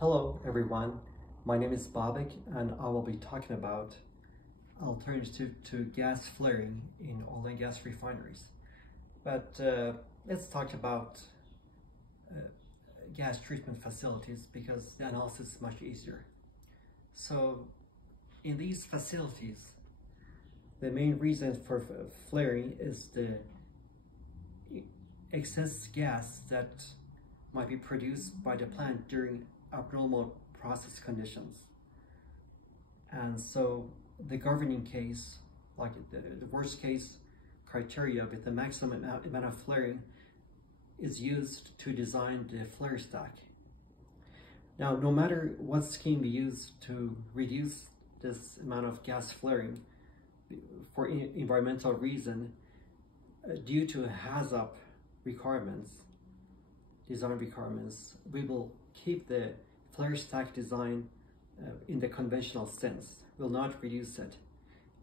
Hello everyone, my name is Babak and I will be talking about alternatives to gas flaring in oil and gas refineries. But let's talk about gas treatment facilities because the analysis is much easier. So in these facilities, the main reason for flaring is the excess gas that might be produced by the plant during abnormal process conditions. And so the governing case, like the worst case criteria with the maximum amount of flaring, is used to design the flare stack. Now, no matter what scheme we use to reduce this amount of gas flaring for environmental reason, due to HAZOP requirements, design requirements, we will keep the flare stack design in the conventional sense. We'll not reduce it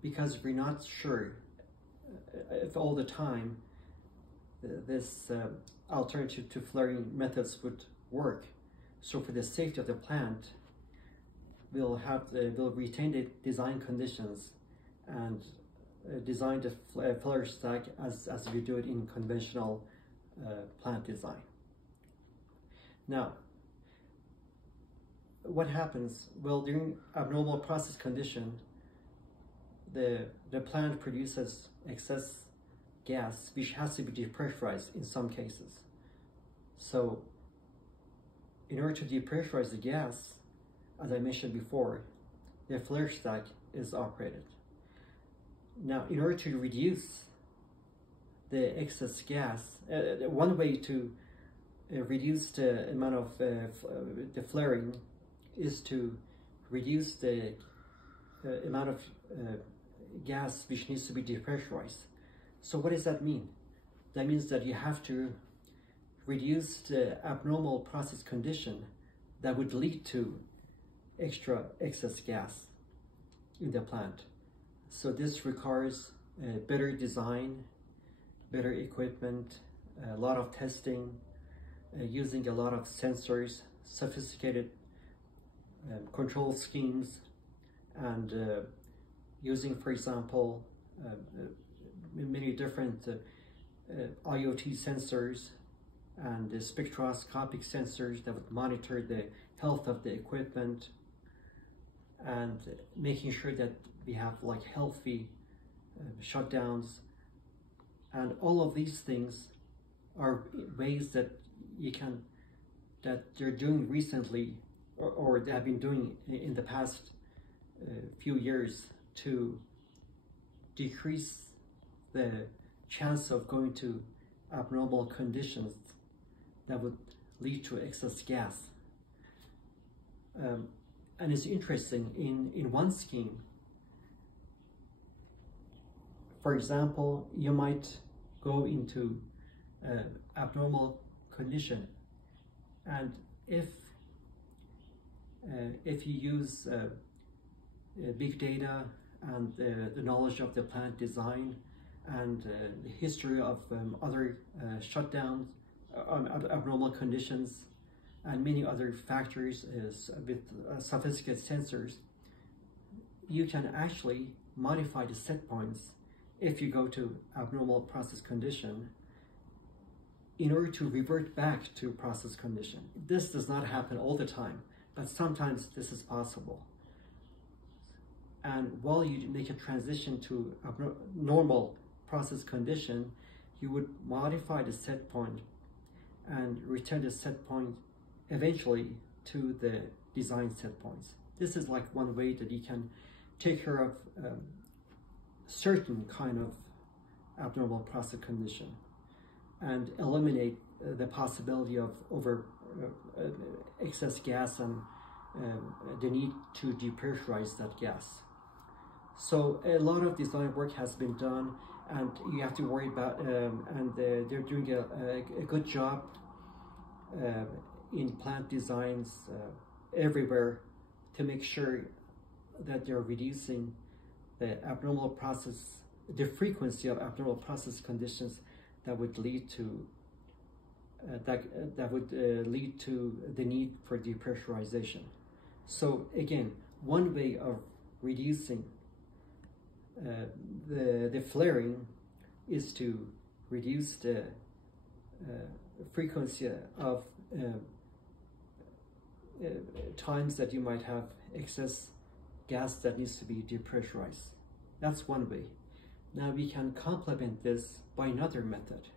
because we're not sure if all the time this alternative to flaring methods would work. So for the safety of the plant, we'll retain the design conditions and design the flare stack as we do it in conventional plant design. Now, what happens? Well, during abnormal process condition, the plant produces excess gas which has to be depressurized in some cases. So in order to depressurize the gas, as I mentioned before, the flare stack is operated. Now, in order to reduce the excess gas, one way to reduce the amount of the flaring is to reduce the amount of gas which needs to be depressurized. So what does that mean? That means that you have to reduce the abnormal process condition that would lead to excess gas in the plant. So this requires better design, better equipment, a lot of testing, using a lot of sensors, sophisticated control schemes, and using, for example, many different IoT sensors and spectroscopic sensors that would monitor the health of the equipment and making sure that we have like healthy shutdowns. And all of these things are ways that they're doing recently or they have been doing in the past few years to decrease the chance of going to abnormal conditions that would lead to excess gas. And it's interesting, in one scheme, for example, you might go into abnormal condition, and if you use big data and the knowledge of the plant design and the history of other shutdowns, abnormal conditions, and many other factors with sophisticated sensors, you can actually modify the set points if you go to abnormal process condition in order to revert back to process condition. This does not happen all the time, but sometimes this is possible. And while you make a transition to normal process condition, you would modify the set point and return the set point eventually to the design set points. This is like one way that you can take care of certain kind of abnormal process condition and eliminate the possibility of excess gas and the need to depressurize that gas. So a lot of design work has been done, and you have to worry about, and they're doing a good job in plant designs everywhere to make sure that they're reducing the frequency of abnormal process conditions that would lead to that would lead to the need for depressurization. So again, one way of reducing the flaring is to reduce the frequency of times that you might have excess gas that needs to be depressurized. That's one way. Now we can complement this by another method,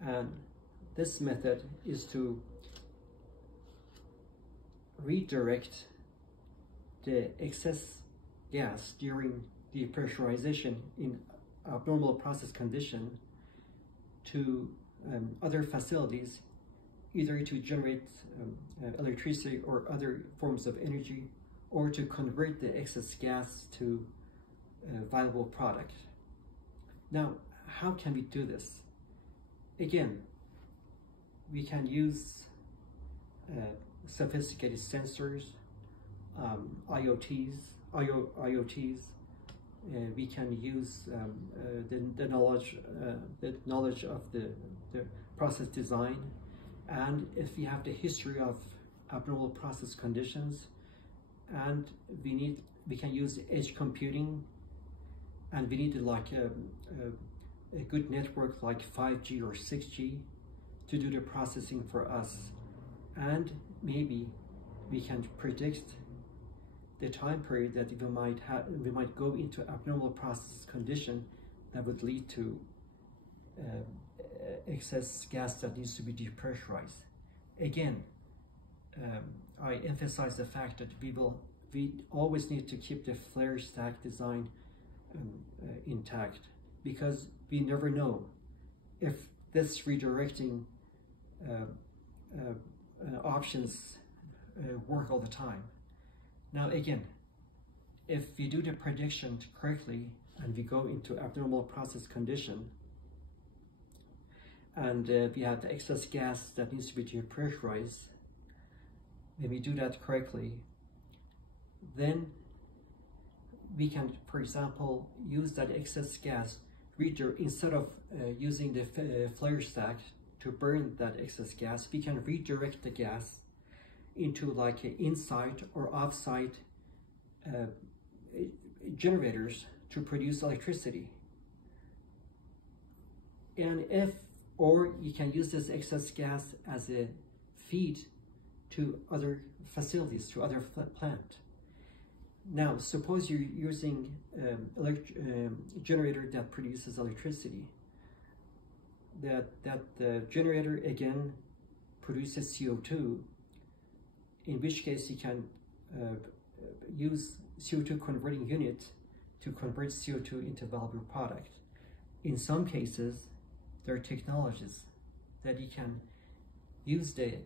and this method is to redirect the excess gas during depressurization in abnormal process condition to other facilities, either to generate electricity or other forms of energy, or to convert the excess gas to a valuable product. Now, how can we do this? Again, we can use sophisticated sensors, IoTs. We can use the knowledge of the process design, and if we have the history of abnormal process conditions, and we can use edge computing, and we need like a good network like 5G or 6G to do the processing for us, and maybe we can predict the time period that we might go into abnormal process condition that would lead to excess gas that needs to be depressurized. Again, I emphasize the fact that we always need to keep the flare stack design intact, because we never know if this redirecting options work all the time. Now again, if we do the prediction correctly and we go into abnormal process condition, and we have the excess gas that needs to be depressurized, when we do that correctly, then we can, for example, use that excess gas instead of using the flare stack to burn that excess gas, we can redirect the gas into like inside or offsite generators to produce electricity. Or you can use this excess gas as a feed to other facilities, to other plant. Now, suppose you're using a generator that produces electricity. That generator again produces CO2, in which case you can use CO2 converting unit to convert CO2 into valuable product. In some cases, there are technologies that you can use a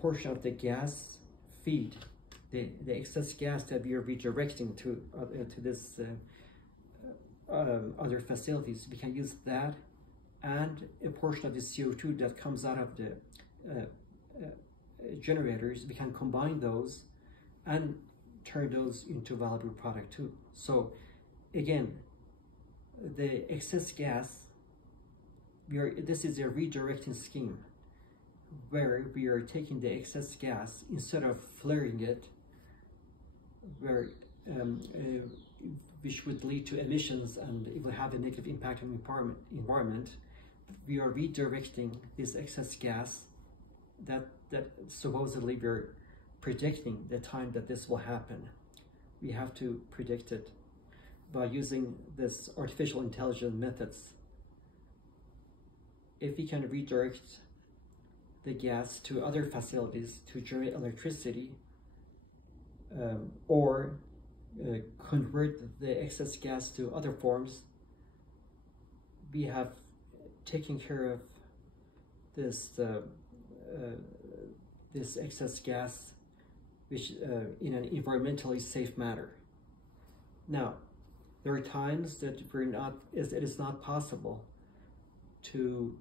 portion of the gas feed, the excess gas that we are redirecting to this other facilities. We can use that, and a portion of the CO2 that comes out of the generators, we can combine those and turn those into valuable product too. So again, the excess gas, this is a redirecting scheme where we are taking the excess gas, instead of flaring it, which would lead to emissions and it will have a negative impact on the environment. We are redirecting this excess gas that supposedly we're predicting the time that this will happen. We have to predict it by using this artificial intelligence methods. If we can redirect the gas to other facilities to generate electricity, or convert the excess gas to other forms, we have taken care of this this excess gas, which in an environmentally safe manner. Now, there are times that it is not possible to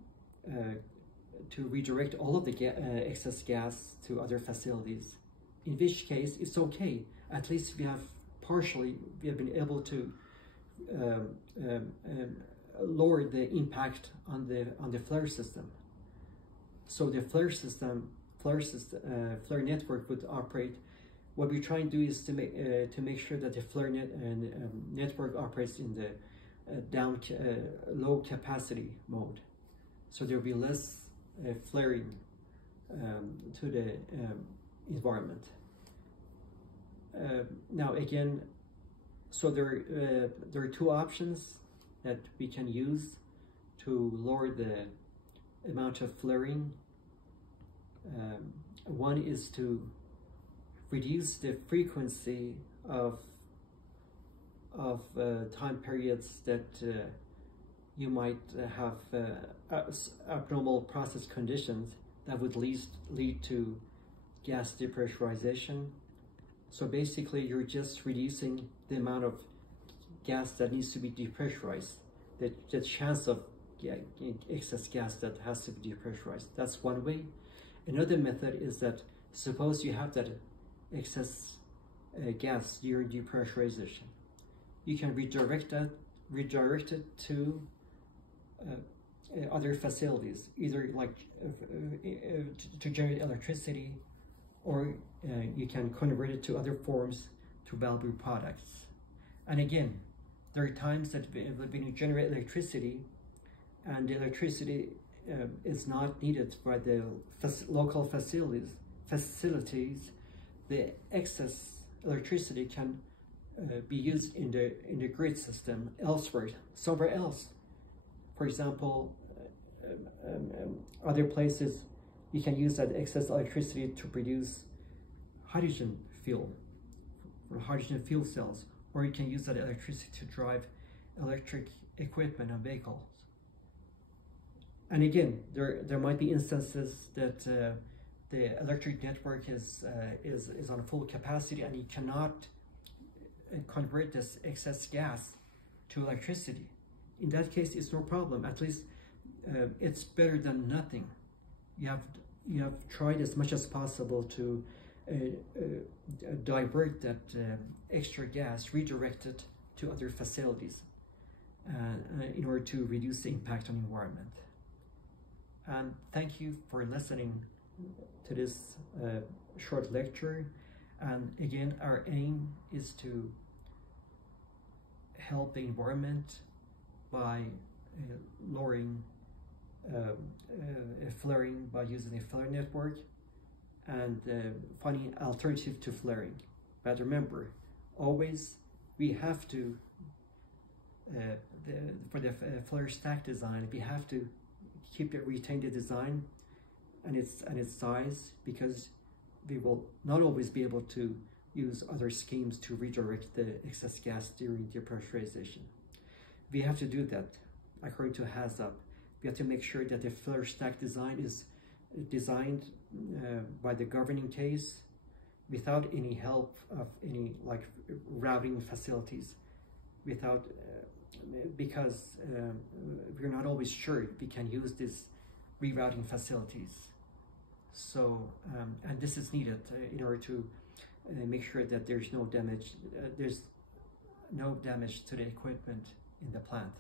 redirect all of the excess gas to other facilities, in which case it's okay. At least we have been able to lower the impact on the flare system. So the flare network would operate. What we're trying to do is to make sure that the flare network operates in the low capacity mode, so there will be less flaring to the environment. Now again, so there are two options that we can use to lower the amount of flaring. One is to reduce the frequency of time periods that you might have abnormal process conditions that would lead to gas depressurization. So basically, you're just reducing the amount of gas that needs to be depressurized, the chance of excess gas that has to be depressurized. That's one way. Another method is that suppose you have that excess gas during depressurization, you can redirect it to other facilities, either like to generate electricity, or you can convert it to other forms, to valuable products. And again, there are times that when you generate electricity and the electricity is not needed by the local facilities, the excess electricity can be used in the grid system elsewhere, somewhere else. For example, other places you can use that excess electricity to produce hydrogen fuel, or hydrogen fuel cells, or you can use that electricity to drive electric equipment and vehicles. And again, there might be instances that the electric network is on full capacity and you cannot convert this excess gas to electricity. In that case, it's no problem. At least it's better than nothing. You have tried as much as possible to divert that extra gas, redirect it to other facilities in order to reduce the impact on the environment. And thank you for listening to this short lecture. And again, our aim is to help the environment by lowering flaring by using a flare network, and finding an alternative to flaring. But remember, always we have to, for the flare stack design, we have to retain the design and its size, because we will not always be able to use other schemes to redirect the excess gas during depressurization. We have to do that according to HAZOP. We have to make sure that the flare stack design is designed by the governing case without any help of any like routing facilities, because we're not always sure we can use these rerouting facilities. So and this is needed in order to make sure that there's no damage to the equipment in the plant.